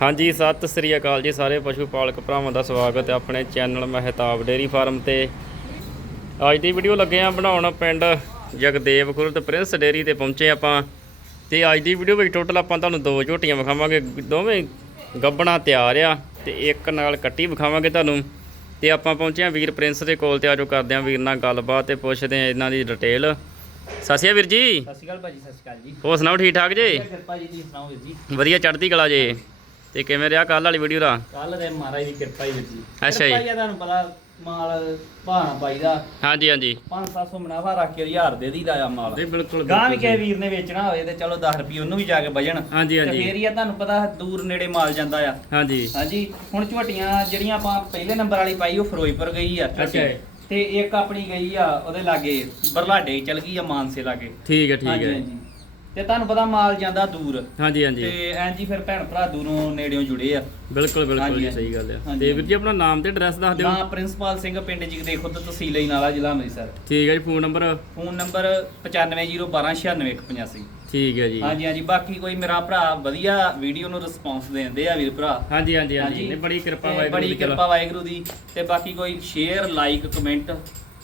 ਹਾਂਜੀ ਸਤਿ ਸ੍ਰੀ ਅਕਾਲ ਜੀ ਸਾਰੇ ਪਸ਼ੂ ਪਾਲਕ ਭਰਾਵਾਂ ਦਾ ਸਵਾਗਤ ਹੈ ਆਪਣੇ ਚੈਨਲ ਮਹਿਤਾਬ ਡੇਰੀ ਫਾਰਮ ਤੇ। ਅੱਜ ਦੀ ਵੀਡੀਓ ਲੱਗੇ ਆ ਬਣਾਉਣ ਪਿੰਡ ਜਗਦੇਵ ਖੁਰਦ ਪ੍ਰਿੰਸ ਡੇਰੀ ਤੇ ਪਹੁੰਚੇ ਆਪਾਂ। ਤੇ ਅੱਜ ਦੀ ਵੀਡੀਓ ਵਿੱਚ ਟੋਟਲ ਆਪਾਂ ਤੁਹਾਨੂੰ ਦੋ ਝੋਟੀਆਂ ਵਿਖਾਵਾਂਗੇ ਦੋਵੇਂ ਗੱਬਣਾ ਤਿਆਰ ਆ ਤੇ ਇੱਕ ਨਾਲ ਕੱਟੀ ਵਿਖਾਵਾਂਗੇ ਤੁਹਾਨੂੰ। ਤੇ ਆਪਾਂ ਪਹੁੰਚੇ ਆ ਵੀਰ ਪ੍ਰਿੰਸ ਦੇ ਕੋਲ ਤੇ ਆਜੋ ਕਰਦੇ ਆ ਵੀਰ ਨਾਲ ਗੱਲਬਾਤ ਤੇ ਪੁੱਛਦੇ ਆ ਇਹਨਾਂ ਦੀ ਡਿਟੇਲ ਸਤਿ ਸ਼੍ਰੀ ਅਕਾਲ ਵੀਰ ਜੀ। ਸਤਿ ਸ਼੍ਰੀ ਅਕਾਲ ਭਾਜੀ ਸਤਿ ਸ਼੍ਰੀ ਅਕਾਲ ਜੀ। ਹੋਰ ਸੁਣਾਓ ਠੀਕ ਠਾਕ ਜੀ? ਕਿਰਪਾ ਜੀ ਤੁਸੀਂ ਸੁਣਾਓ ਵੀਰ ਜੀ। ਵਧੀਆ ਚੜ੍ਹਦੀ ਕਲਾ ਜੇ। ਤੇ ਕਿਵੇਂ ਰਿਹਾ ਕੱਲ ਵਾਲੀ ਵੀਡੀਓ ਦਾ? ਕੱਲ ਦੇ ਮਹਾਰਾਜ ਦੀ ਕਿਰਪਾ ਹੀ ਵੀਰ ਜੀ ਅੱਛਾ ਜੀ। ਕਿਰਪਾ ਹੀ ਆ, ਤੁਹਾਨੂੰ ਪਤਾ ਮਾਲ ਭਾਣਾ ਪਾਈਦਾ। ਹਾਂਜੀ ਹਾਂਜੀ। 5-700 ਮੁਨਾਫਾ ਰੱਖ ਕੇ 1000 ਦੇ ਦੀਦਾ ਆ ਮਾਲ। ਨਹੀਂ ਬਿਲਕੁਲ ਗਾਂ ਵੀ ਕਿਸੇ ਵੀਰ ਨੇ ਵੇਚਣਾ ਹੋਵੇ ਤੇ ਚਲੋ 10 ਰੁਪਏ ਉਹਨੂੰ ਵੀ ਜਾ ਕੇ ਵਜਣ। ਹਾਂਜੀ ਤੇ ਹਾਂਜੀ। ਫੇਰ ਹੀ ਆ ਤੁਹਾਨੂੰ ਪਤਾ ਦੂਰ ਨੇੜੇ ਮਾਲ ਜਾਂਦਾ ਆ। ਹਾਂਜੀ। ਹਾਂਜੀ ਹੁਣ ਝੋਟੀਆਂ ਜਿਹੜੀਆਂ ਆਪਾਂ ਪਹਿਲੇ ਨੰਬਰ ਵਾਲੀ ਪਾਈ ਉਹ ਫਿਰੋਜ਼ਪੁਰ ਗਈ ਆ ਝੋਟੀ। ਅੱਛਾ ਜੀ। ਤੇ ਇੱਕ ਆਪਣੀ ਗਈ ਆ ਉਹਦੇ ਲਾਗੇ ਬਰਲਾਡੇ ਚਲ ਗਈ ਆ ਮਾਨਸੇ ਲਾਗੇ। ਠੀਕ ਹੈ ਠੀਕ ਹਾਂਜੀ ਹੈ ਹਾਂਜੀ। ਤੇ ਤੁਹਾਨੂੰ ਪਤਾ ਮਾਲ ਜਾਂਦਾ ਦੂਰ। ਹਾਂਜੀ ਹਾਂਜੀ। ਤੇ ਐਂ ਜੀ ਫਿਰ ਭੈਣ ਭਰਾ ਦੂਰੋਂ ਨੇੜਿਓਂ ਜੁੜੇ ਆ। ਬਿਲਕੁਲ ਬਿਲਕੁਲ ਜੀ। ਸਹੀ ਗੱਲ ਹਾਂਜੀ, ਤੇ ਵੀਰ ਜੀ ਆਪਣਾ ਨਾਮ ਤੇ ਐਡਰੈਸ ਦੱਸ ਦਿਓ। ਨਾਂ ਪ੍ਰਿੰਸੀਪਲ ਸਿੰਘ ਪਿੰਡ ਜਿਗਦੇ ਖੁਦ ਤਹਿਸੀਲ ਹੀ ਨਾਲਾ ਜ਼ਿਲ੍ਹਾ ਅੰਮ੍ਰਿਤਸਰ। ਠੀਕ ਹੈ ਜੀ ਫੋਨ ਨੰਬਰ? ਫੋਨ ਨੰਬਰ 9501296185 ਠੀਕ ਹੈ ਜੀ। ਹਾਂਜੀ ਹਾਂਜੀ ਬਾਕੀ ਕੋਈ ਮੇਰਾ ਭਰਾ ਵਧੀਆ ਵੀਡੀਓ ਨੂੰ ਰਿਸਪੌਂਸ ਦਿੰਦੇ ਆ ਵੀਰ ਭਰਾ। ਹਾਂਜੀ ਹਾਂਜੀ ਹਾਂਜੀ ਬੜੀ ਕਿਰਪਾ ਵਾਹਿਗੁਰੂ ਦੀ ਚਲੋ। ਕਿਰਪਾ ਵਾਹਿਗੁਰੂ ਦੀ। ਤੇ ਬਾਕੀ ਕੋਈ ਸ਼ੇਅਰ ਲਾਈਕ ਕਮੈਂਟ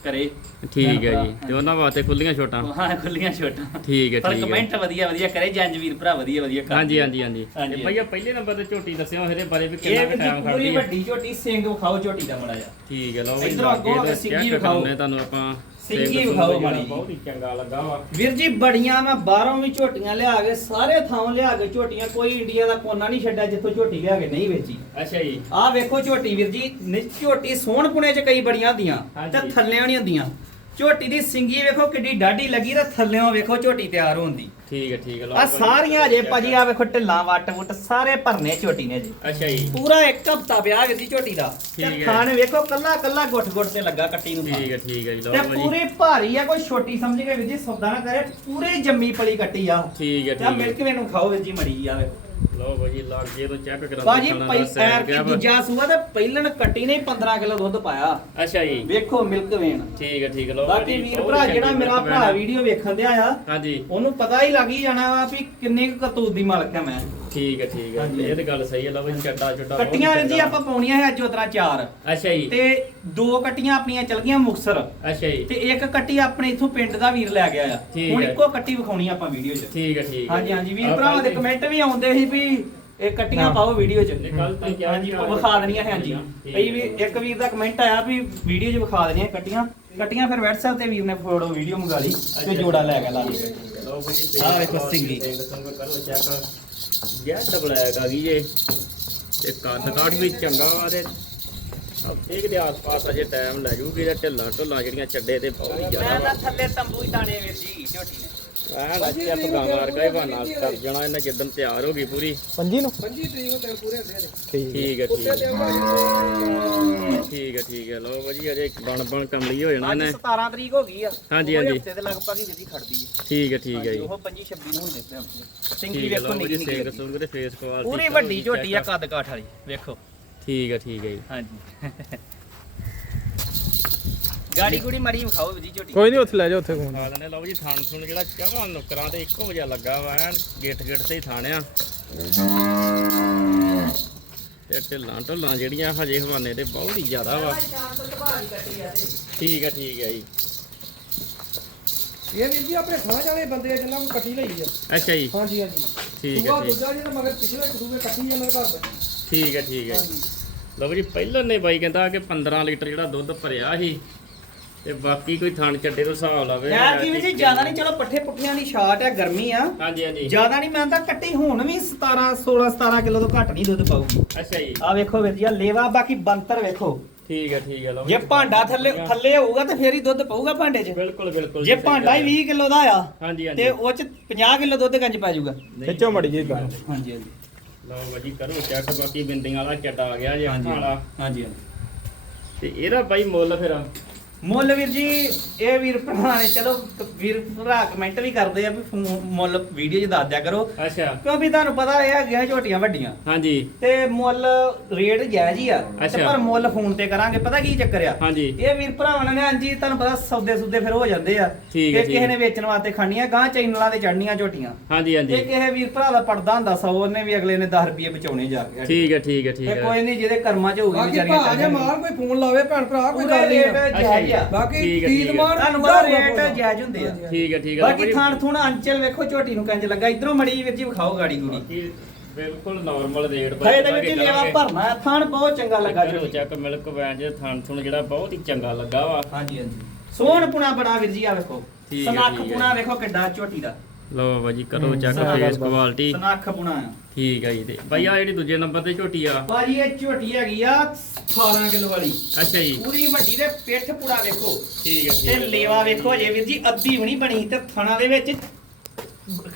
ਕਰੇ ਠੀਕ ਹੈ ਜੀ। ਤੇ ਉਹਨਾਂ ਵਾਸਤੇ ਖੁੱਲੀਆਂ ਛੋਟਾਂ। ਹਾਂ ਖੁੱਲੀਆਂ ਛੋਟਾਂ। ਠੀਕ ਹੈ ਪਰ ਠੀਕ ਹੈ। ਕਮੈਂਟ ਵਧੀਆ ਵਧੀਆ ਕਰੇ ਜੰਜ ਵੀਰ ਭਰਾ ਵਧੀਆ ਵਧੀਆ ਕਰਦੇ ਹਾਂਜੀ। ਹਾਂਜੀ ਹਾਂਜੀ। ਹਾਂਜੀ, ਤੇ ਭਈਆ ਪਹਿਲੇ ਨੰਬਰ ਤੇ ਝੋਟੀ ਦੱਸਿਓ ਇਹਦੇ ਬਾਰੇ ਵੀ ਇਹ ਕਿੰਨਾ ਵੀ ਟਾਈਮ ਪੂਰੀ ਖੜਦੀ ਹੈ। ਵੱਡੀ ਝੋਟੀ ਸਿੰਘ ਵਿਖਾਓ ਝੋਟੀ ਦਾ ਮੜਾ ਜਾ ਠੀਕ ਹੈ ਲਓ ਬਈ ਇੱਧਰੋਂ ਅੱਗੋਂ ਸਿੰਗੀ check ਵਿਖਾਓ। ਤੁਹਾਨੂੰ ਆਪਾਂ। ਸਿੰਘ ਵਿਖਾਓ ਮਾੜੀ। ਬਹੁਤ ਹੀ ਚੰਗਾ ਲੱਗਾ ਵਾ ਵੀਰ ਜੀ ਬੜੀਆਂ ਮੈਂ ਬਾਹਰੋਂ ਵੀ ਝੋਟੀਆਂ ਲਿਆ ਕੇ ਸਾਰੇ ਥਾਂ ਲਿਆ ਕੇ ਝੋਟੀਆਂ ਕੋਈ ਇੰਡੀਆ ਦਾ ਕੋਨਾ ਨਹੀਂ ਛੱਡਿਆ ਜਿੱਥੋਂ ਝੋਟੀ ਲਿਆ ਕੇ ਨਹੀਂ ਵੇਚੀ ਅੱਛਾ ਜੀ ਆਹ ਵੇਖੋ ਝੋਟੀ ਵੀਰ ਜੀ ਝੋਟੀ ਸੋਹਣਪੁਣੇ ਚ ਕਈ ਬੜੀਆਂ ਹੁੰਦੀਆਂ। ਤੇ ਥੱਲਿਆਂ ਨਹੀਂ ਹੁੰਦੀਆਂ ਝੋਟੀ ਦੀ ਸਿੰਗੀ ਵੇਖੋ ਕਿੱਡੀ ਡਾਢੀ ਲੱਗੀ ਤੇ ਥੱਲਿਓਂ ਵੇਖੋ ਝੋਟੀ ਤਿਆਰ ਹੁੰਦੀ ਠੀਕ ਹੈ ਠੀਕ ਹੈ ਲਓ ਆ। ਸਾਰੀਆਂ ਜੇ ਭਾਜੀ ਆ ਵੇਖੋ ਢਿੱਲਾਂ ਵੱਟ ਵੁੱਟ ਸਾਰੇ ਭਰਨੇ ਝੋਟੀ ਨੇ ਜੀ। ਅੱਛਾ ਜੀ। ਪੂਰਾ ਇੱਕ ਹਫਤਾ ਵਿਆਹ ਜੀ ਝੋਟੀ ਦਾ। ਠੀਕ ਤੇ ਹੈ। ਖਾਣ ਵੇਖੋ ਕੱਲਾ ਕੱਲਾ ਗੁੱਟ ਗੁੱਟ ਤੇ ਲੱਗਾ ਕੱਟੀ ਨੂੰ। ਠੀਕ ਹੈ ਠੀਕ ਹੈ ਜੀ ਲਓ ਤੇ ਭਾਜੀ ਪੂਰੀ ਭਾਰੀ ਆ ਕੋਈ ਛੋਟੀ ਸਮਝ ਕੇ ਵੀਰ ਜੀ ਸੌਦਾ ਨਾ ਕਰੇ ਪੂਰੇ ਜੰਮੀ ਪਲੀ ਕੱਟੀ ਆ। ਠੀਕ ਹੈ ਤਾਂ ਠੀਕ ਮਿਲਕ ਹੈ ਵੇਨੂੰ ਖਾਓ ਵੀਰ ਜੀ ਮੜੀ ਆ ਵੇਖੋ। ਲਓ ਭਾਜੀ ਲਾਗੇ ਤੋਂ ਚੈੱਕ ਕਰਾ ਭਾਜੀ ਪਹਿਰ ਕੀ ਦੂਜਾ ਸੂਆ ਤੇ ਪਹਿਲਣ ਕੱਟੀ ਨੇ 15 ਕਿਲੋ ਦੁੱਧ ਪਾਇਆ। ਅੱਛਾ ਜੀ। ਵੇਖੋ ਮਿਲਕ ਵੇਣ। ਠੀਕ ਹੈ ਠੀਕ ਹੈ ਲਓ ਬਾਕੀ ਭਾਜੀ, ਵੀਰ ਭਰਾ ਜਿਹੜਾ ਮੇਰਾ ਭਰਾ। ਵੀਡੀਓ ਵੇਖਣ ਦਿਆ ਆ ਹਾਂਜੀ। ਉਹਨੂੰ ਪਤਾ ਹੀ ਲੱਗ ਹੀ ਜਾਣਾ ਵਾ ਵੀ ਕਿੰਨੇ ਕੁ ਕਰਤੂਤ ਦੀ ਮਾਲਕ ਆ ਮੈਂ। ਠੀਕ ਹੈ ਠੀਕ ਹੈ। ਇਹ ਤੇ ਗੱਲ ਸਹੀ ਹੈ ਲਓ ਭਾਜੀ ਚੱਡਾ ਚੁੱਡਾ ਕੱਟੀਆਂ ਜੀ। ਆਪਾਂ ਪਾਉਣੀਆਂ ਹੈ ਅੱਜ ਉਤਰਾ ਚਾਰ। ਅੱਛਾ ਜੀ। ਤੇ ਦੋ ਕੱਟੀਆਂ ਆਪਣੀਆਂ ਚਲ ਗਈਆਂ ਮੁਕਸਰ। ਅੱਛਾ ਜੀ। ਤੇ ਇੱਕ ਕੱਟੀ ਆਪਣੇ ਇਥੋਂ ਪਿੰਡ ਦਾ ਵੀਰ ਲੈ ਗਿਆ ਆ। ਹੁਣ। ਇੱਕੋ ਕੱਟੀ ਵਿਖਾਉਣੀ ਆਪਾਂ ਵੀਡੀਓ 'ਚ। ਠੀਕ ਹੈ ਠੀਕ ਹੈ। ਹਾਂਜੀ ਹਾਂਜੀ ਵੀਰ ਭਰਾਵਾਂ ਦੇ ਕਮੈਂਟ ਵੀ ਆਉਂਦੇ ਸੀ ਵੀ ਇਹ ਕੱਟੀਆਂ। ਪਾਓ ਵੀਡੀਓ 'ਚ। ਕੱਲ੍ਹ ਤਾਂ ਕਿਹਾ ਉਹ ਵਿਖਾ ਦੇਣੀਆਂ ਹੈ ਹਾਂਜੀ। ਠੀਕ ਕਈ ਵੀ ਇੱਕ ਵੀਰ ਦਾ ਕਮੈਂਟ ਆਇਆ ਵੀ ਵੀਡੀਓ 'ਚ ਵਿਖਾ ਦੇਣੀਆਂ ਕੱਟੀਆਂ। ਕੱਟੀਆਂ ਫਿਰ WhatsApp ਤੇ ਵੀਰ ਨੇ ਫੋਟੋ ਵੀਡੀਓ ਮੰਗਾ ਲਈ ਤੇ ਜੋੜਾ ਲੈ ਗਿਆ ਲਾ ਲਈ। ਆਹ ਵੇਖੋ ਸਿੰਗੀ। ਜੈਟ ਬਲੈਕ ਆ ਗਈ ਜੇ ਤੇ ਕੱਦ ਕਾਠ ਵੀ ਚੰਗਾ ਵਾ ਤੇ ਹਫ਼ਤੇ ਦੇ ਆਸ-ਪਾਸ ਅਜੇ ਟਾਈਮ ਲੈ ਜੂਗੀ ਤੇ ਢਿੱਲਾਂ ਢੁੱਲਾਂ ਜਿਹੜੀਆਂ ਚੱਡੇ ਤੇ ਬਹੁਤ ਹੀ ਮੈਂ ਜ਼ਿਆਦਾ ਤਾਂ ਥੱਲੇ ਤੰਬੂ ਹੀ ਤਾਣੇ ਵੀਰ ਜੀ ਝੋਟੀ ਨੇ। ਐ ਨੱਚੇ ਅਫਗਾ ਮਾਰ ਕੇ ਬਹਾਨਾ ਕਰ ਜਾਣਾ ਇਹਨੇ ਜਿੱਦਣ ਤਿਆਰ ਹੋ ਗਈ ਪੂਰੀ। ਪੰਜੀ ਨੂੰ? 25 ਤਰੀਕ ਨੂੰ ਤੇ ਪੂਰੇ ਦੇ ਠੀਕ ਹੈ। ਠੀਕ ਹੈ ਠੀਕ ਹੈ। ਠੀਕ ਹੈ ਲਓ ਭਾਜੀ ਅਜੇ ਬਣ ਬਣ ਕਮਲੀ ਹੋ ਜਾਣਾ ਅੱਜ ਇਹਨੇ। 17 ਤਰੀਕ ਹੋ ਗਈ ਆ। ਹਾਂਜੀ, ਉਹ ਹਾਂਜੀ। ਹਫ਼ਤੇ ਦੇ ਲਗਭਗ ਹੀ ਵੀਰ ਖੜਦੀ ਹੈ ਠੀਕ ਹੈ ਠੀਕ ਹੈ ਜੀ। ਉਹ 25 26 ਨੂੰ ਹੁੰਦੇ ਪਏ ਆਪਣੇ ਸਿੰਗੀ ਠੀਕ ਹੈ ਵੇਖੋ ਲਓ ਨਿੱਕੀ ਭਾਜੀ ਨਿੱਕੀ ਸਿੰਘ ਲੱਗੀ। ਸੁੰਗ ਤੇ ਫੇਸ ਕੁਆਲਿਟੀ ਪੂਰੀ ਕਰੋ ਵੱਡੀ ਜੀ ਝੋਟੀ ਆ check। ਕੱਦ ਕਾਠ ਵਾਲੀ ਵੇਖੋ। ਠੀਕ ਹੈ ਠੀਕ ਹੈ ਜੀ। ਹਾਂਜੀ। ਗਾੜੀ ਗੁੜੀ ਮੜੀ ਵਿਖਾਓ ਜੀ ਝੋਟੀ। ਕੋਈ ਨਹੀਂ ਉੱਥੇ ਲੈ ਜਾ ਉੱਥੇ ਕੋਣ ਖਾ ਲੈਣੇ। ਲਓ ਜੀ ਥਾਣ ਥੁਣ ਜਿਹੜਾ ਜਮਾ ਨੁਕਰਾਂ ਤੇ ਇੱਕੋ ਵਜਾ ਲੱਗਾ ਵਾ ਐਨ ਗੇਟ ਗੇਟ ਤੇ ਹੀ ਥਾਣਿਆ। ਤੇ ਢਿੱਲਾਂ ਢੁੱਲਾਂ ਜਿਹੜੀਆਂ ਹਜੇ ਹਵਾਨੇ ਤੇ ਬਹੁਤ ਹੀ ਜ਼ਿਆਦਾ ਵਾ। ਠੀਕ ਹੈ ਠੀਕ ਹੈ ਜੀ। ਇਹ ਵੀਰ ਜੀ ਆਪਣੇ ਸਾਂਝ ਵਾਲੇ ਬੰਦੇ ਆ ਜਿਨ੍ਹਾਂ ਨੂੰ ਕੱਟੀ ਲਈ ਆ। ਅੱਛਾ ਜੀ। ਹਾਂਜੀ ਹਾਂਜੀ। ਠੀਕ ਹੈ ਠੀਕ। ਦੂਜਾ ਜਿਹੜਾ ਮਗਰ ਪਿਛਲੇ ਕਸੂਗੇ ਕੱਟੀ ਜਾਂਦਾ ਘਰ ਦਾ। ਠੀਕ ਹੈ ਠੀਕ ਹੈ ਜੀ। ਲਓ ਜੀ ਪਹਿਲਾਂ ਨੇ ਬਾਈ ਕਹਿੰਦਾ ਕਿ 15 ਲੀਟਰ ਜਿਹੜਾ ਦੁੱਧ ਭਰਿਆ ਸੀ ਤੇ ਬਾਕੀ ਕੋਈ ਥਣ ਚੱਡੇ ਤੋਂ ਹਿਸਾਬ ਲਾਵੇ। ਯਾਰ ਵੀਰ ਜੀ ਜ਼ਿਆਦਾ ਨਹੀਂ ਚਲੋ ਪੱਠੇ ਪੁੱਠਿਆਂ ਦੀ ਛਾਟ ਹੈ ਗਰਮੀ ਆ। ਹਾਂਜੀ ਹਾਂਜੀ। ਜ਼ਿਆਦਾ ਨਹੀਂ ਮੈਂ ਤਾਂ ਕੱਟੀ ਹੁਣ ਵੀ 17 16 17 ਕਿਲੋ ਤੋਂ ਘੱਟ ਨਹੀਂ ਦੁੱਧ ਪਾਊਗੀ। ਅੱਛਾ ਜੀ। ਆ ਵੇਖੋ ਵੀਰ ਜੀ ਆ ਲੇਵਾ ਬਾਕੀ ਬੰਤਰ ਵੇਖੋ। ਠੀਕ ਹੈ ਠੀਕ ਹੈ ਲਓ। ਜੇ। ਭਾਂਡਾ ਥੱਲੇ ਥੱਲੇ ਹੋਊਗਾ ਤੇ ਫੇਰ ਹੀ ਦੁੱਧ ਪਊਗਾ ਭਾਂਡੇ 'ਚ। ਬਿਲਕੁਲ ਬਿਲਕੁਲ ਜੇ ਭਾਂਡਾ ਹੀ ਗੱਲ 20 ਕਿਲੋ ਦਾ ਆ ਹਾਂਜੀ ਤੇ ਹਾਂਜੀ ਉਹ 'ਚ 50 ਕਿਲੋ ਦੁੱਧ ਗੰਜ ਪੈ ਜਾਊਗਾ। ਖਿੱਚੋ ਮੜੀ ਜੀ ਹਾਂਜੀ ਹਾਂਜੀ। ਲਓ ਬਾਜੀ ਕਰੋ ਚੈੱਕ ਬਾਕੀ ਬਿੰਦੀਆਂ ਵਾਲਾ ਚੱਡਾ ਆ ਗਿਆ ਜੇ ਵਾਲਾ। ਹਾਂਜੀ। ਤੇ ਇਹਦਾ ਬਾਈ ਮੁੱਲ ਫਿਰ। ਮੁੱਲ ਵੀਰ ਜੀ ਇਹ ਵੀਰ ਭਰਾ ਨੇ ਚਲੋ ਵੀਰ ਭਰਾ ਕਮੈਂਟ ਵੀ ਕਰਦੇ ਆ ਵੀ ਫੋ- ਮੁੱਲ ਵੀਡੀਓ 'ਚ ਦੱਸ ਦਿਆ ਕਰੋ। ਅੱਛਾ। ਕਿਉਂਕਿ ਤੁਹਾਨੂੰ ਪਤਾ ਇਹ ਹੈਗੀਆਂ ਝੋਟੀਆਂ ਵੱਡੀਆਂ। ਹਾਂਜੀ। ਤੇ ਮੁੱਲ ਰੇਟ ਜਾਇਜ਼ ਹੀ ਆ। ਤੇ ਅੱਛਾ। ਪਰ ਮੁੱਲ ਫੋਨ ਤੇ ਕਰਾਂਗੇ ਪਤਾ ਕੀ ਚੱਕਰ ਆ? ਹਾਂਜੀ। ਇਹ ਵੀਰ ਭਰਾਵਾਂ ਨੇ ਹਾਂਜੀ ਤੁਹਾਨੂੰ ਪਤਾ ਸੌਦੇ ਸੁਦੇ ਫਿਰ ਹੋ ਜਾਂਦੇ ਆ। ਠੀਕ ਹੈ, ਤੇ ਠੀਕ ਕਿਸੇ ਹੈ। ਨੇ ਵੇਚਣ ਵਾਸਤੇ ਖਾਣੀਆਂ ਗਾਂ ਚੈਨਲਾਂ ਤੇ ਚੜਨੀਆਂ ਝੋਟੀਆਂ। ਹਾਂਜੀ ਤੇ ਹਾਂਜੀ ਕਿਸੇ ਵੀਰ ਭਰਾ ਦਾ ਪੜਦਾ ਹੁੰਦਾ ਸੌ ਉਹਨੇ ਵੀ ਅਗਲੇ ਨੇ 10 ਰੁਪਏ ਬਚਾਉਣੇ ਜਾ ਕੇ। ਠੀਕ ਹੈ ਠੀਕ ਹੈ ਠੀਕ ਤੇ ਹੈ। ਕੋਈ ਨਹੀਂ ਜਿਹਦੇ ਕਰਮਾਂ 'ਚ ਹੋਊਗੀ ਬਾਕੀ ਵਿਚਾਰੀਆਂ ਭਾ ਜੇ ਚੱਲ ਮਾਰ ਕੋਈ ਫੋਨ ਲਾਵੇ ਭੈਣ ਭਰਾ ਕੋਈ ਗੱਲ ਨਹੀਂ ਆ। ਜਾਇਜ਼ ਆ। ਬਾਕੀ ਠੀਕ ਹੈ, ਠੀਕ ਹੈ। ਦਿਮਾਗ ਤੁਹਾਨੂੰ ਪਤਾ ਰੇਟ ਜਾਇਜ਼ ਹੁੰਦੇ ਆ। ਠੀਕ ਹੈ ਠੀਕ ਹੈ ਬਾਕੀ ਥਾਣ ਥੂਣ ਅੰਚਲ ਵੇਖੋ ਝੋਟੀ ਨੂੰ ਕੰਜ ਲੱਗਾ। ਇਧਰੋਂ ਮੜੀ ਵੀਰ ਜੀ ਵਿਖਾਓ ਗਾੜੀ ਗੁੜੀ। ਬਾਕੀ ਬਿਲਕੁਲ ਨਾਰਮਲ ਰੇਟ ਫਾਇਦੇ ਦੇ ਵਿੱਚ ਲੇਵਾ ਭਰਨਾ ਹੈ, ਥਾਣ ਬਹੁਤ ਚੰਗਾ ਲੱਗਾ ਝੋਟੀ। ਚੱਕ ਮਿਲਕ ਵੈਨ ਜੇ ਥਣ ਥੁਣ ਜਿਹੜਾ ਬਹੁਤ ਹੀ ਚੰਗਾ ਲੱਗਾ ਵਾ। ਹਾਂਜੀ ਹਾਂਜੀ। ਸੋਹਣ ਪੁਣਾ ਬੜਾ ਵੀਰ ਜੀ ਆ ਵੇਖੋ। ਠੀਕ ਹੈ, ਸਨੱਖ ਠੀਕ ਹੈ। ਪੁਣਾ ਵੇਖੋ ਕਿੱਡਾ ਝੋਟੀ ਦਾ। ਲਓ ਬਾਜੀ ਕਰੋ ਚੱਕ ਫੇਸ। ਕੁਆਲਿਟੀ ਸਨੱਖ ਪੁਣਾ ਆ ਠੀਕ ਹੈ ਜੀ ਤੇ। ਬਾਈ ਆ ਜਿਹੜੀ ਦੂਜੇ ਨੰਬਰ ਤੇ ਝੋਟੀ ਆ। ਭਾਜੀ ਇਹ ਝੋਟੀ ਹੈਗੀ ਆ 18 ਕਿਲੋ ਵਾਲੀ। ਅੱਛਾ ਜੀ। ਪੂਰੀ ਵੱਡੀ ਦੇ ਪਿੱਠ ਪੁੜਾ ਵੇਖੋ। ਠੀਕ ਹੈ ਠੀਕ ਤੇ ਲੇਵਾ ਵੇਖੋ ਜੇ ਵੀਰ ਜੀ ਅੱਧੀ ਵੀ ਨਹੀਂ ਬਣੀ ਤੇ ਥਣਾ ਦੇ ਵਿੱਚ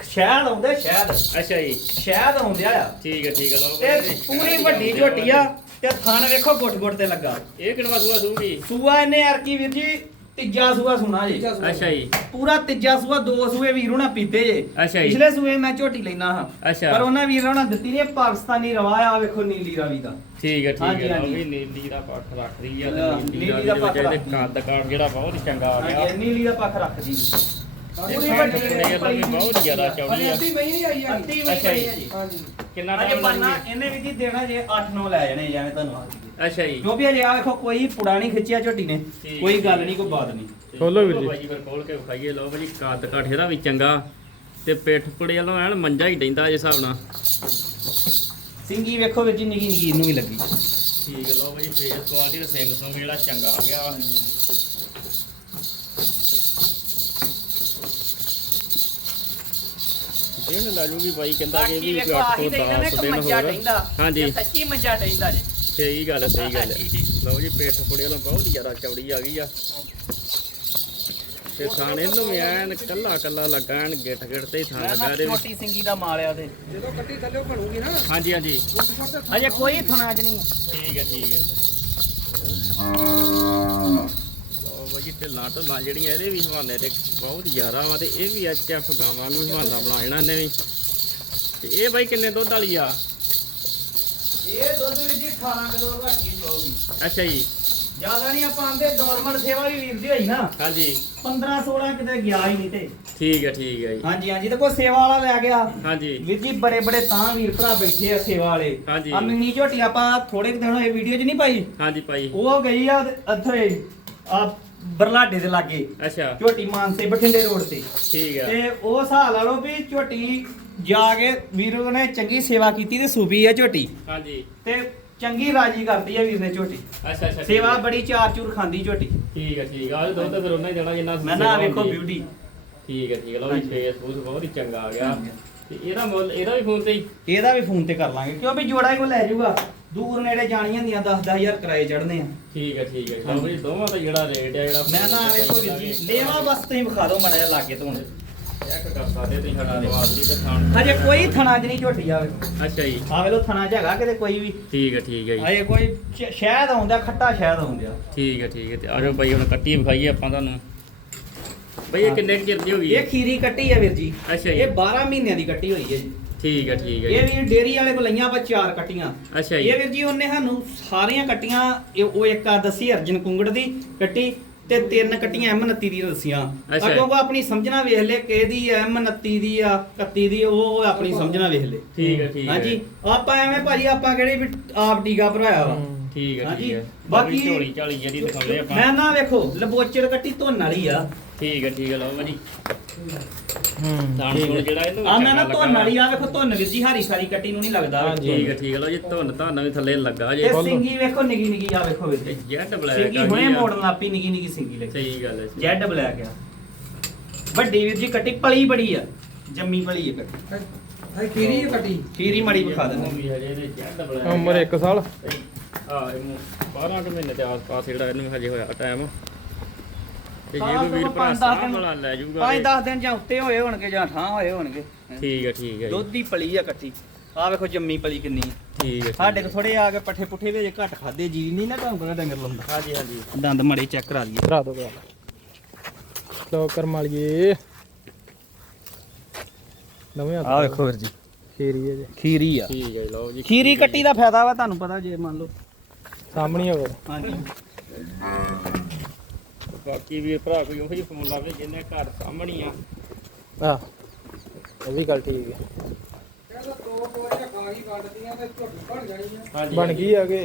ਸ਼ਹਿਦ ਆਉਂਦਾ ਸ਼ਹਿਦ। ਅੱਛਾ ਜੀ। ਸ਼ਹਿਦ ਆਉਂਦਿਆ ਆ। ਠੀਕ ਹੈ ਠੀਕ ਹੈ ਲਓ ਤੇ ਪੂਰੀ ਵੱਡੀ ਝੋਟੀ ਆ ਤੇ ਥਣ ਵੇਖੋ ਗੁੱਟ ਗੁੱਟ ਤੇ ਲੱਗਾ। ਇਹ ਕਿਹੜਾ ਸੂਆ ਸੂਗੀ? ਸੂਆ ਇਹਨੇ ਯਾਰ ਕੀ ਵੀਰ ਜੀ ਤੀਜਾ ਸੂਆ ਸੁਣਾ ਜੀ। ਅੱਛਾ ਜੀ। ਪੂਰਾ ਤੀਜਾ ਸੂਆ ਦੋ ਸੂਏ ਵੀਰ ਹੋਣਾ ਪੀਤੇ ਜੇ। ਅੱਛਾ ਜੀ। ਪਿਛਲੇ ਸੂਏ ਮੈਂ ਝੋਟੀ ਲੈਣਾ ਹਾਂ। ਅੱਛਾ। ਪਰ ਉਹਨਾਂ ਵੀਰ ਹੋਣਾ ਦਿੱਤੀ ਨਹੀਂ ਪਾਕਿਸਤਾਨੀ ਰਵਾ ਆ ਵੇਖੋ ਨੀਲੀ ਰਾਵੀ ਦਾ। ਠੀਕ ਹੈ ਠੀਕ ਹਾਂਜੀ, ਹੈ ਹਾਂਜੀ। ਵੀ ਨੀਲੀ ਦਾ ਪੱਖ ਰੱਖ ਰਹੀ ਆ ਹਾਂ, ਤੇ ਨੀਲੀ ਨੀਲੀ ਦਾ ਦਾ ਪੱਖ ਇਹਦੇ ਰੱਖਦੀ। ਕੱਦ ਜਿਹੜਾ ਬਹੁਤ ਹੀ ਚੰਗਾ ਆ ਗਿਆ। ਹਾਂਜੀ ਨੀਲੀ ਦਾ ਪੱਖ ਰੱਖਦੀ ਪੂਰੀ ਵੱਡੀ ਬਹੁਤ ਜ਼ਿਆਦਾ ਚੌੜੀ ਆ। ਅੱਧੀ ਮਈ ਨਹੀਂ ਆਈ ਹੈਗੀ। ਅੱਤੀ ਵੀ ਅੱਛਾ ਜੀ। ਪਈ ਹੈ ਜੀ। ਹਾਂਜੀ। ਕਿੰਨਾ ਅਜੇ ਟਾਈਮ ਬੰਨਾ ਲੱਗੂਗੀ ਇਹਨੇ ਵੀ ਜੀ ਦੇਣਾ ਜੇ 8-9 ਲੈ ਜਾਣੇ ਜਾਵੇਂ ਤੁਹਾਨੂੰ ਅੱਛਾ ਜੀ। ਕਿਉਂਕਿ ਅਜੇ ਆ ਵੇਖੋ ਕੋਈ ਪੁੜਾ ਨਹੀਂ ਖਿੱਚਿਆ ਝੋਟੀ ਨੇ। ਠੀਕ। ਕੋਈ ਗੱਲ ਨਹੀਂ ਕੋਈ ਬਾਤ ਨਹੀਂ। ਖੋਲੋ ਵੀਰ ਜੀ। ਭਾਈ ਫਿਰ ਖੋਲ ਕੇ ਵਿਖਾਈਏ। ਲਓ ਭਾਜੀ ਕੱਦ ਕਾਠ ਇਹਦਾ ਵੀ ਚੰਗਾ। ਤੇ ਪਿੱਠ ਪੁੜੇ ਵੱਲੋਂ ਐਨ ਮੰਜਾ ਹੀ ਡੈਂਦਾ ਇਸ ਹਿਸਾਬ ਨਾਲ। ਸਿੰਗੀ ਵੇਖੋ ਵਿੱਚ ਨਿੱਕੀ ਨਿੱਕੀ ਇਹਨੂੰ ਵੀ ਲੱਗੀ। ਠੀਕ ਲਓ ਭਾਜੀ ਫੇਸ ਕੁਆਲਿਟੀ ਤੇ ਸਿੰਘ ਸੁੰਗ ਜਿਹੜਾ ਚੰਗਾ ਆ ਗਿਆ। ਵਾ ਇਹਨੇ ਲਾ ਜੂਗੀ ਭਾਈ ਕਹਿੰਦਾ ਕਿ ਇਹ ਬਾਕੀ ਵੀ ਵੇਖੋ ਅੱਠ ਆਹੀ ਤੋਂ ਤੇ ਇਹਨਾਂ ਨੇ 10 ਇੱਕ ਦਿਨ ਮੰਜਾ ਹੋਰ ਟੈਂਦਾ। ਹਾਂਜੀ। ਸੱਚੀ ਮੰਜਾ ਟੈਂਦਾ ਜੀ। ਸਹੀ ਗੱਲ ਹੈ ਸਹੀ ਗੱਲ ਹੈ। ਲਓ ਜੀ ਪੇਟ ਪੁੜੇ ਵੱਲੋਂ ਬਹੁਤ ਹੀ ਜ਼ਿਆਦਾ ਚੌੜੀ ਆ ਗਈ ਆ। ਤੇ ਥਾਣੇ ਨੂੰ ਵੀ ਐਨ ਕੱਲਾ ਕੱਲਾ ਲੱਗਾ ਐਨ ਗਿੱਟ ਗਿੱਟ ਤੇ ਹੀ ਥਾਂ ਮੈਂ ਲੱਗਾ ਨਾ ਇਹਦੇ ਵਿੱਚ ਛੋਟੀ ਸਿੰਗੀ ਦਾ ਮਾਲਿਆ ਤੇ ਜਦੋਂ ਕੱਟੀ ਥੱਲੇ ਬਣੂਗੀ ਨਾ। ਹਾਂਜੀ ਅਜੇ ਕੋਈ ਥਣਾ ਚ ਨਹੀਂ ਠੀਕ ਹੈ ਠੀਕ ਹੈ। ਢਿੱਲਾਂ ਢੁੱਲਾਂ ਜਿਹੜੀਆਂ ਇਹਦੇ ਵੀ ਹਵਾਨੇ ਤੇ ਬਹੁਤ ਜ਼ਿਆਦਾ ਵਾ ਤੇ ਇਹ ਵੀ ਐਚ ਐਫ ਗਾਵਾਂ ਨੂੰ ਹਵਾਨਾ ਬਣਾ ਇਹਨੇ ਵੀ। ਤੇ ਇਹ ਬਾਈ ਕਿੰਨੇ ਦੁੱਧ ਵਾਲੀ ਆ? ਇਹ ਦੁੱਧ ਵਿੱਚ ਜੀ 18 ਕਿਲੋ ਘੱਟੀ ਜਾਊਗੀ ਅੱਛਾ ਜੀ। ਜ਼ਿਆਦਾ ਨਹੀਂ ਆਪਾਂ ਆਂਦੇ ਨਾਰਮਲ ਸੇਵਾ ਵੀ ਵੀਰ ਦੀ ਹੋਈ ਨਾ। ਹਾਂਜੀ। 15 16 ਕਿਤੇ ਗਿਆ ਹੀ ਨਹੀਂ ਤੇ। ਠੀਕ ਹੈ ਠੀਕ ਹੈ ਜੀ। ਹਾਂਜੀ ਹਾਂਜੀ ਤੇ ਕੋਈ ਸੇਵਾ ਵਾਲਾ ਲੈ ਗਿਆ। ਹਾਂਜੀ। ਵੀਰ ਜੀ ਬੜੇ ਬੜੇ ਤਾਂ ਵੀਰ ਭਰਾ ਬੈਠੇ ਆ ਸੇਵਾ ਵਾਲੇ। ਹਾਂਜੀ। ਆ ਮਿੰਨੀ ਝੋਟੀ ਆਪਾਂ ਥੋੜੇ ਦਿਨ ਹੋਏ ਵੀਡੀਓ 'ਚ ਨਹੀਂ ਪਾਈ? ਹਾਂਜੀ ਭਾਈ ਉਹ ਗਈ ਆ ਇੱਥੇ ਆ ਬਰਲਾਡੇ ਦੇ ਲਾਗੇ। ਅੱਛਾ। ਝੋਟੀ ਮਾਨਸੇ ਬਠਿੰਡੇ ਰੋਡ ਤੇ। ਠੀਕ ਹੈ ਤੇ ਉਹ ਹਿਸਾਬ ਲਾ ਲਓ ਵੀ ਝੋਟੀ ਜਾ ਕੇ ਵੀਰ ਨੇ ਚੰਗੀ ਸੇਵਾ ਕੀਤੀ ਤੇ ਸੂਬੀ ਆ ਝੋਟੀ। ਹਾਂਜੀ। ਤੇ ਚੰਗੀ ਰਾਜੀ ਕਰਦੀ ਆ ਵੀਰ ਨੇ ਝੋਟੀ। ਅੱਛਾ ਅੱਛਾ ਸੇਵਾ। ਬੜੀ ਚਾਰ ਚੂਰ ਖਾਂਦੀ ਝੋਟੀ। ਠੀਕ ਹੈ ਠੀਕ ਆ। ਦੁੱਧ ਫਿਰ ਉਹਨਾਂ ਹੀ ਦੇਣਾ ਜਿੰਨਾ ਮੈਂ ਨਾ ਵੇਖੋ। ਬਿਊਟੀ ਠੀਕ ਹੈ ਠੀਕ ਹੈ ਲਓ ਹਾਂਜੀ। ਫੇਸ ਫੂਸ ਬਹੁਤ ਹੀ ਚੰਗਾ ਆ ਗਿਆ। ਤੇ ਇਹਦਾ ਮੁੱਲ ਇਹਦਾ ਵੀ ਫੋਨ ਤੇ ਹੀ? ਇਹਦਾ ਵੀ ਫੋਨ ਤੇ ਕਰ ਲਾਂਗੇ। ਕਿਉਂ ਵੀ ਜੋੜਾ ਹੀ ਕੋ ਲੈ ਜਾਊਗਾ। ਦੂਰ ਨੇੜੇ ਜਾਣੀਆਂ ਹੁੰਦੀਆਂ 10 10000 ਕਿਰਾਏ ਚੜਨੇ ਆ। ਠੀਕ ਹੈ ਠੀਕ ਹੈ ਲਓ ਜੀ ਦੋਵਾਂ ਦਾ ਜਿਹੜਾ ਰੇਟ ਆ ਜਿਹੜਾ ਮੈਂ ਨਾ ਵੇਖੋ ਵੀਰ ਜੀ ਲੇਵਾ ਬਸ ਤੁਸੀਂ ਵਿਖਾ ਦਿਓ ਮੜਾ ਜਿਹਾ ਲਾਗੇ ਤੋਂ ਹੁਣ ਚੈੱਕ ਕਰ ਸਕਦੇ ਤੁਸੀਂ ਸਾਡਾ ਕੁਆਲਿਟੀ ਤੇ ਥਾਣ ਹਜੇ ਕੋਈ ਥਣਾ 'ਚ ਨਹੀਂ ਝੋਟੀ ਆਵੇ। ਅੱਛਾ ਜੀ। ਆ ਵੇਲੋ ਥਣਾ 'ਚ ਹੈਗਾ ਕਿਤੇ ਕੋਈ ਵੀ। ਠੀਕ ਹੈ ਠੀਕ ਹੈ ਜੀ। ਹਜੇ ਕੋਈ ਸ਼- ਸ਼ਹਿਦ ਆਉਂਦਾ ਖੱਟਾ ਸ਼ਹਿਦ ਆਉਂਦਾ। ਠੀਕ ਹੈ ਠੀਕ ਹੈ ਤੇ ਆਜੋ ਭਾਈ ਹੁਣ ਕੱਟੀ ਵਿਖਾਈਏ ਆਪਾਂ ਤੁਹਾਨੂੰ। ਬਈ ਇਹ ਕਿੰਨੇ ਕੁ ਚਿਰ ਦੀ ਹੋ ਗਈ ਇਹ ਖੀਰੀ ਕੱਟੀ ਹੈ ਵੀਰ ਜੀ। ਅੱਛਾ ਜੀ। ਇਹ 12 ਮਹੀਨਿਆਂ ਦੀ ਕੱਟੀ ਹੋਈ ਹੈ ਜੀ। ਠੀਕ ਹੈ ਠੀਕ ਹੈ ਇਹ ਜੀ ਵੀ ਡੇਰੀ ਵਾਲੇ ਕੋਲ ਲਈਆਂ ਆਪਾਂ ਚਾਰ ਕੱਟੀਆਂ। ਅੱਛਾ ਜੀ। ਇਹ ਵੀਰ ਜੀ ਉਹਨੇ ਸਾਨੂੰ ਸਾਰੀਆਂ ਕੱਟੀਆਂ ਇਹ- ਉਹ ਇੱਕ ਆ ਦੱਸੀ ਅਰਜਨ ਕੁੰਗੜ ਦੀ ਕੱਟੀ ਤੇ ਤਿੰਨ ਕੱਟੀਆਂ M29 ਦੀ ਦੱਸੀਆਂ। ਅੱਛਾ। ਅੱਗੋਂ ਕੋ ਆਪਣੀ ਸਮਝਣਾ ਵੇਖ ਲੈ ਕਿਹਦੀ M29 ਦੀ ਆ 31 ਦੀ ਉਹ ਉਹ ਆਪਣੀ ਸਮਝਣਾ ਵੇਖ ਲੈ ਠੀਕ ਹੈ ਠੀਕ ਹੈ ਹਾਂਜੀ ਆਪਾਂ ਐਵੇਂ ਭਾਜੀ ਆਪਾਂ ਕਿਹੜੇ ਵੀ ਆਪ ਟੀਕਾ ਭਰਾਇਆ ਵਾ। ਠੀਕ ਹੈ ਹਾਂਜੀ। ਠੀਕ ਹੈ ਬਾਕੀ- ਝੋਲੀ ਝਾਲੀ ਜਿਹੜੀ ਦਿਖਾਉਂਦੇ ਆਪਾਂ। ਮੈਂ ਨਾ ਵੇਖੋ ਲਬੋਚਰ ਕੱਟੀ ਧੁੰਨ ਵਾਲੀ ਆ। ਠੀਕ ਹੈ ਠੀਕ ਹੈ ਲਓ ਭਾਜੀ। ਹੂੰ ਥਾਣ ਥੂਣ ਜਿਹੜਾ ਇਹਨੂੰ ਆ ਮੈਂ ਨਾ ਧੁੰਨ ਲੱਗਾ। ਵਾਲੀ ਆ ਵੇਖੋ ਧੁੰਨ ਵੀਰ ਜੀ ਹਾਰੀ ਸਾਰੀ ਕੱਟੀ ਨੂੰ ਨਹੀਂ ਲੱਗਦਾ। ਠੀਕ ਹੈ ਠੀਕ ਹੈ ਲਓ ਜੀ ਧੁੰਨ ਧਾਨ ਵੀ ਥੱਲੇ ਲੱਗਾ ਜੇ। ਤੇ ਸਿੰਗੀ ਵੇਖੋ ਨਿੱਗੀ ਨਿੱਗੀ ਆ ਵੇਖੋ ਵੀਰ ਜੀ। ਜੈਟ ਬਲੈਕ ਸਿੰਗੀ ਹੁਣੇ ਮੋੜਨ ਲੱਪੀ ਨਿੱਗੀ ਨਿੱਗੀ ਸਿੰਗੀ ਲੈ ਸਹੀ ਗੱਲ ਹੈ ਸਹੀ। ਜੈਡ ਬਲੈਕ ਆ। ਵੱਡੀ ਵੀਰ ਜੀ ਕੱਟੀ ਪਲੀ ਬੜੀ ਆ। ਜੰਮੀ ਪਲੀ ਆ ਕੱਟੀ। ਹਾਈ ਕੀਰੀ ਹੈ ਕੱਟੀ? ਖੀਰੀ ਮੜੀ ਵਿਖਾ ਦਿੰਦਾ। ਵੀ ਹਜੇ ਇਹਦੇ ਜੈਟ ਬਲੈਕ ਉਮਰ 1 ਸਾਲ। ਹਾਂ ਇਹਨੂੰ 12 ਕੁ ਮਹੀਨੇ ਦੇ ਆਸ-ਪਾਸ ਜਿਹੜਾ ਇਹਨੂੰ ਹਜੇ ਹੋਇਆ ਟਾਈਮ ਤੇ ਜੇ ਕੋਈ ਵੀਰ ਭਰਾ ਸਾਹ ਦਿਨ- ਵਾਲਾ ਲੈ ਜਾਊਗਾ ਪੰਜ ਤੇ- 10 ਦਿਨ ਜਾਂ ਉੱਤੇ ਹੋਏ ਹੋਣਗੇ ਜਾਂ ਠਾਂ ਹੋਏ ਹੋਣਗੇ। ਠੀਕ ਹੈ ਠੀਕ ਹੈ। ਦੁੱਧ ਦੀ ਪਲੀ ਆ ਕੱਟੀ ਆ ਵੇਖੋ ਜੰਮੀ ਪਲੀ ਕਿੰਨੀ। ਠੀਕ ਹੈ ਸਾਡੇ ਕੋ ਥੋੜੇ ਆ ਕੇ ਪੱਠੇ ਪੁੱਠੇ ਵੇ ਘੱਟ ਖਾਦੇ ਜੀ ਨਹੀਂ ਨਾ ਤੁਹਾਨੂੰ ਡੰਗਰ ਲਾਉਂਦਾ। ਹਾਂਜੀ ਹਾਂਜੀ। ਦੰਦ ਮੜੇ ਚੈੱਕ ਕਰਾ ਲਈਏ। ਕਰਾ ਦੋ ਕਰਾ ਲੋ ਕਰਮ ਵਾਲੀਏ। ਨਵੇਂ ਆ ਵੇਖੋ ਵੀਰ ਜੀ। ਖੀਰੀ ਹੈ ਜੀ। ਖੀਰੀ ਆ। ਠੀਕ ਹੈ ਜੀ, ਲਓ ਜੀ ਖੀਰੀ ਕੱਟੀ ਦਾ ਫਾਇਦਾ ਵਾ ਤੁਹਾਨੂੰ ਪਤਾ ਜੇ ਮੰਨ ਲਓ। ਸਾਹਮਣੀ ਹੋਵੇ ਹਾਂਜੀ। ਬਾਕੀ ਵੀਰ ਭਰਾ ਕੋਈ ਉਹੋ ਜਿਹੀ ਫੋਨ ਲਾਵੇ ਜਿਹਨੇ ਘਰ ਸਾਹਮਣੀ ਆ। ਆ ਉਹ ਵੀ ਗੱਲ ਠੀਕ ਹੈ। ਹਾਂਜੀ ਬਣ ਗਈ ਆਗੇ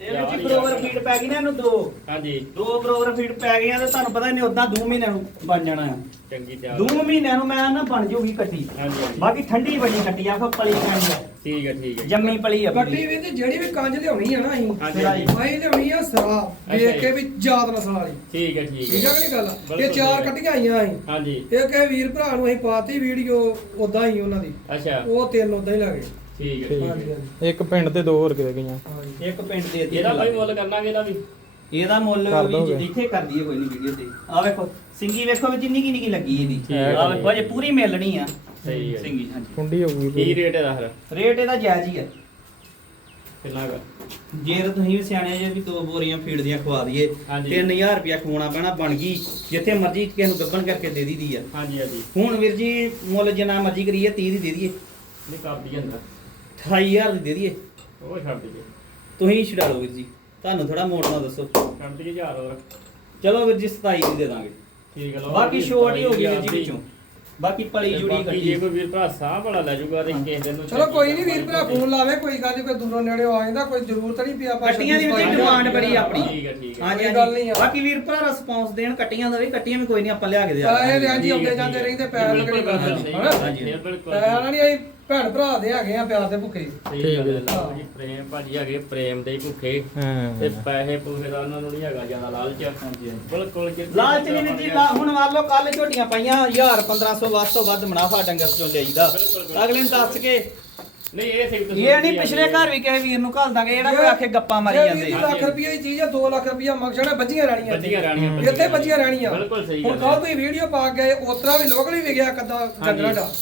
ਇਹ ਵਿੱਚ ਬਰੋਵਰ ਫੀਡ ਪੈ ਗਈ ਨਾ ਇਹਨੂੰ ਦੋ। ਹਾਂਜੀ। ਦੋ ਬਰੋਵਰ ਫੀਡ ਪੈ ਗਈਆਂ ਤੇ ਤੁਹਾਨੂੰ ਪਤਾ ਇਹਨੇ ਉਦਾਂ 2 ਮਹੀਨਿਆਂ ਨੂੰ ਬਣ ਜਾਣਾ ਆ। ਚੰਗੀ ਤਿਆਰ 2 ਮਹੀਨਿਆਂ ਨੂੰ ਮੈਂ ਨਾ ਬਣ ਜੂਗੀ ਕੱਟੀ। ਹਾਂਜੀ ਹਾਂਜੀ। ਬਾਕੀ ਠੰਡੀ ਬੜੀ ਕੱਟੀ ਆ ਕੋ ਪਲੀ ਖਾਣੀ ਆ। ਠੀਕ ਹੈ ਠੀਕ ਹੈ। ਜੰਮੀ ਪਲੀ ਆ ਗੱਡੀ ਵੀ ਤੇ ਜਿਹੜੀ ਵੀ ਕੰਜ ਲਿਆਉਣੀ ਆ ਨਾ ਅਸੀਂ ਹਾਂਜੀ ਹਾਂਜੀ। ਅਸੀਂ ਲਿਆਉਣੀ ਆ ਸਰਾ ਅੱਛਾ ਜੀ। ਵੇਖ ਕੇ ਵੀ ਜਾਤ ਨਸਲ ਵਾਲੀ ਠੀਕ ਹੈ ਠੀਕ ਠੀਕ ਹੈ ਆ ਕਿ ਨਹੀਂ ਗੱਲ? ਬਿਲਕੁਲ ਇਹ ਚਾਰ ਠੀਕ ਆ। ਕੱਟੀਆਂ ਆਈਆਂ ਅਸੀਂ। ਹਾਂਜੀ। ਇਹ ਕਹੇ ਵੀਰ ਭਰਾ ਨੂੰ ਅਸੀਂ ਪਾਤੀ ਵੀਡੀਓ ਉਦਾਂ ਹੀ ਉਹਨਾਂ ਦੀ। ਅੱਛਾ। ਉਹ ਤਿੰਨ ਉਦਾਂ ਹੀ ਲੱਗੇ ਠੀਕ ਹੈ ਠੀਕ ਠੀਕ ਹਾਂਜੀ ਹੈ। ਹਾਂਜੀ। ਇੱਕ ਪਿੰਡ ਤੇ ਦੋ ਹੋਰ ਕਿਤੇ ਗਈਆਂ। ਹਾਂਜੀ। ਇੱਕ ਪਿੰਡ ਦੇ ਦਿੱਤੀ ਇਹਦਾ ਭਾਈ ਮੁੱਲ ਕਰਨਾ ਕਿ ਇਹਦਾ ਵੀ? ਇਹਦਾ ਮੁੱਲ ਕਰ ਵੀ ਦੋਗੇ। ਜਿੱਥੇ ਕਰ ਦਈਏ ਕੋਈ ਨਹੀਂ ਵੀਡੀਓ ਤੇ। ਆ ਵੇਖੋ ਸਿੰਗੀ ਵੇਖੋ ਵੀ ਜਿੰਨੀ ਕੀ ਨਿੱਕੀ ਲੱਗੀ ਇਹਦੀ। ਠੀਕ ਹੈ। ਆ ਵੇਖੋ ਅਜੇ ਪੂਰੀ ਮਿਲਣੀ ਆ। ਸਹੀ ਹੈ ਹਾਂਜੀ। ਕੁੰਡੀ ਹੋਊਗੀ ਕੀ। ਰੇਟ ਇਹਦਾ ਫਿਰ? ਰੇਟ ਇਹਦਾ ਜਾਇਜ਼ ਹੀ ਹੈ। ਕਿੰਨਾ ਕੁ? ਜੇ ਤਾਂ ਤੁਸੀਂ ਵੀ ਸਿਆਣੇ ਜੇ ਵੀ ਦੋ ਬੋਰੀਆਂ ਫੀਡ ਦੀਆਂ ਖਵਾ ਦਈਏ ਹਾਂਜੀ। 3000 ਰੁਪਇਆ ਖਵਾਉਣਾ ਪੈਣਾ ਬਣ ਗਈ। ਜਿੱਥੇ ਮਰਜ਼ੀ ਕਿਸੇ ਨੂੰ ਗੱਬਨ ਕਰਕੇ ਦੇ ਦੀਦੀ ਆ। ਹਾਂਜੀ ਹਾਂਜੀ। ਹੁਣ ਵੀਰ ਜੀ ਮੁੱਲ ਜਿੰਨਾ ਮਰਜ਼ੀ ਕਰੀਏ 30 ਦੀ ਦੇ ਦਈਏ। ਨਹੀਂ ਕਰਦੀ ਅੰਦਰ 28000 ਦੀ ਦੇ ਦਈਏ। ਉਹ ਛੱਡ ਦਈਏ। ਤੁਸੀਂ ਛਡਾ ਲਓ ਵੀਰ ਜੀ। ਤੁਹਾਨੂੰ ਥੋੜਾ ਮੋੜਨਾ ਦੱਸੋ। ਛੱਡ ਦਈਏ ਹਜ਼ਾਰ ਹੋਰ। ਚਲੋ ਵੀਰ ਜੀ 27 ਦੀ ਦੇ ਦਾਂਗੇ। ਠੀਕ ਹੈ ਲਓ ਬਾਕੀ ਛੋਟ ਹੀ ਹੋ ਗਈ ਵੀਰ ਜੀ ਵਿੱਚੋਂ। ਬਾਕੀ ਪਲੀ ਤੇ ਜੁੜੀ ਬਾਕੀ ਜੇ ਕੋਈ ਵੀਰ ਭਰਾ ਸਾਹ ਬੜਾ ਲੈ ਜੂਗਾ ਤੇ ਕਿਸੇ ਦਿਨ ਨੂੰ ਚਲੋ ਕੋਈ ਨਹੀਂ ਵੀਰ ਭਰਾ ਫੋਨ ਲਾਵੇ ਕੋਈ ਗੱਲ ਨਹੀਂ ਕੋਈ ਦੂਰੋਂ ਨੇੜੇ ਆ ਜਾਂਦਾ ਕੋਈ ਜ਼ਰੂਰਤ ਨਹੀਂ ਵੀ ਆਪਾਂ ਕੱਟੀਆਂ ਦੀ ਵਿੱਚ ਛੱਬੀ ਡਿਮਾਂਡ ਬੜੀ ਆਪਣੀ। ਠੀਕ ਹੈ ਠੀਕ ਹੈ ਹਾਂਜੀ ਕੋਈ ਗੱਲ ਨਹੀਂ ਹਾਂਜੀ ਆ। ਬਾਕੀ ਵੀਰ ਭਰਾ ਰਿਸਪੌਂਸ ਦੇਣ ਕੱਟੀਆਂ ਦਾ ਵੀ ਕੱਟੀਆਂ ਵੀ ਕੋਈ ਨਹੀਂ ਆਪਾਂ ਲਿਆ ਕੇ ਦੇ ਪੈਸੇ ਦਾਂਗੇ ਦੇ ਹਾਂਜੀ ਆਉਂਦੇ ਜਾਂਦੇ। ਰਹਿੰਦੇ ਪੈਸੇ ਬਿਲਕੁਲ ਲੱਗਣੀ ਸਹੀ ਹਨਾ ਬਿਲਕੁਲ। ਪੈਸੇ ਨਹੀਂ ਅਸੀਂ ਭੈਣ ਭਰਾ ਦੇ ਹੈਗੇ ਆ ਪਿਆਰ ਦੇ ਭੁੱਖੇ। ਸਹੀ ਗੱਲ ਹੈ ਜੀ ਪ੍ਰੇਮ ਭਾਜੀ ਹੈਗੇ ਪ੍ਰੇਮ ਦੇ ਹੀ ਭੁੱਖੇ। ਤੇ ਪੈਸੇ ਪੂਸੇ ਦਾ ਉਹਨਾਂ ਨੂੰ ਨਹੀਂ ਹੈਗਾ ਜ਼ਿਆਦਾ ਲਾਲਚ। ਹਾਂਜੀ। ਬਿਲਕੁਲ ਜਿੱਥੇ ਲਾਲਚ ਨਹੀਂ ਵੀਰ ਜੀ ਲਾ- ਹੁਣ ਮੰਨ ਲਓ ਕੱਲ ਝੋਟੀਆਂ ਪਾਈਆਂ 1000 1500 ਵੱਧ ਤੋਂ ਵੱਧ ਮੁਨਾਫਾ ਡੰਗਰ ਚੋਂ ਬਿਲਕੁਲ, ਬਿਲਕੁਲ। ਅਗਲੇ ਨੂੰ ਦੱਸ ਕੇ ਨਹੀਂ ਇਹ ਸਿੱਖ ਇਹ ਨਹੀਂ ਪਿਛਲੇ ਘਰ ਵੀ ਕਿਸੇ ਵੀਰ ਨੂੰ ਘੱਲ ਦਾਂਗੇ ਜਿਹੜਾ ਕੋਈ ਆਖੇ ਗੱਪਾਂ ਮਾਰੀ ਜਾਂਦੇ। ਵੀਹ ਹਾਂਜੀ। ਲੱਖ ਰੁਪਏ ਦੀ ਚੀਜ਼ ਆ 2 ਲੱਖ ਮਕਸਦ ਹੈ ਬੱਜੀਆਂ ਰਹਿਣੀਆਂ, ਇੱਥੇ। ਬੱਜੀਆਂ ਬਿਲਕੁਲ ਸਹੀ ਹੁਣ। ਕੱਲ ਤੁਸੀਂ ਵੀਡੀਓ ਪਾ ਕੇ ਉਤਰਾ ਵੀ ਲੋਕਲ ਵੀ ਵਿਗਿਆ ਕਦਾ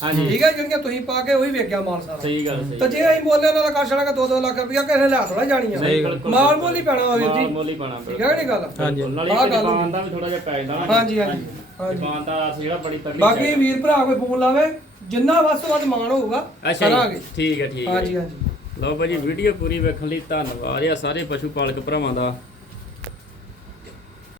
ਹਾਂਜੀ। ਠੀਕ ਹੈ ਜਿਹੜੀਆਂ ਤੁਸੀਂ ਪਾ ਕੇ ਉਹੀ ਵੇਖਿਆ ਮਾਲ ਸਾਰਾ। ਸਹੀ ਗੱਲ ਸਹੀ ਤਾਂ ਜੇ ਅਸੀਂ ਬੋਲੇ ਉਹਨਾਂ ਦਾ ਕਰ ਛੜਾਂਗੇ 2-2 ਲੱਖ ਰੁਪਇਆ ਕਿਸੇ ਨੇ ਲੈ ਥੋੜਾ ਜਾਣੀਆਂ। ਮਾਲ। ਮੁੱਲ ਹੀ ਪੈਣਾ ਵੀਰ ਜੀ। ਮਾਲ ਮੁੱਲ ਹੀ ਪੈਣਾ ਠੀਕ ਹੈ ਨਹੀਂ ਗੱਲ? ਹਾਂਜੀ। ਨਾਲੇ ਆਹ ਇੱਕ ਗੱਲ ਦੁਕਾਨ ਦਾ ਵੀ ਥੋੜਾ ਜਿਹਾ ਪੈ ਜਾਂਦਾ ਹਾਂਜੀ। ਹਾਂਜੀ। ਹਾਂਜੀ। ਦੁਕਾਨ ਦਾ ਜਿਹੜਾ ਬੜੀ ਤਕੜੀ ਬਾਕੀ ਵੀਰ ਭਰਾ ਕੋਈ ਫੋਨ ਲਾਵੇ। ਜਿੰਨਾ ਵੱਧ ਤੋਂ ਵੱਧ ਮਾਣ ਹੋਊਗਾ ਅੱਛਾ ਜੀ, ਕਰਾਂਗੇ। ਠੀਕ ਹੈ ਠੀਕ ਹੈ। ਹਾਂਜੀ ਹਾਂਜੀ। ਲਓ ਭਾਜੀ ਵੀਡੀਓ ਪੂਰੀ ਵੇਖਣ ਲਈ ਧੰਨਵਾਦ। ਆ ਸਾਰੇ ਪਸ਼ੂ ਪਾਲਕ ਭਰਾਵਾਂ ਦਾ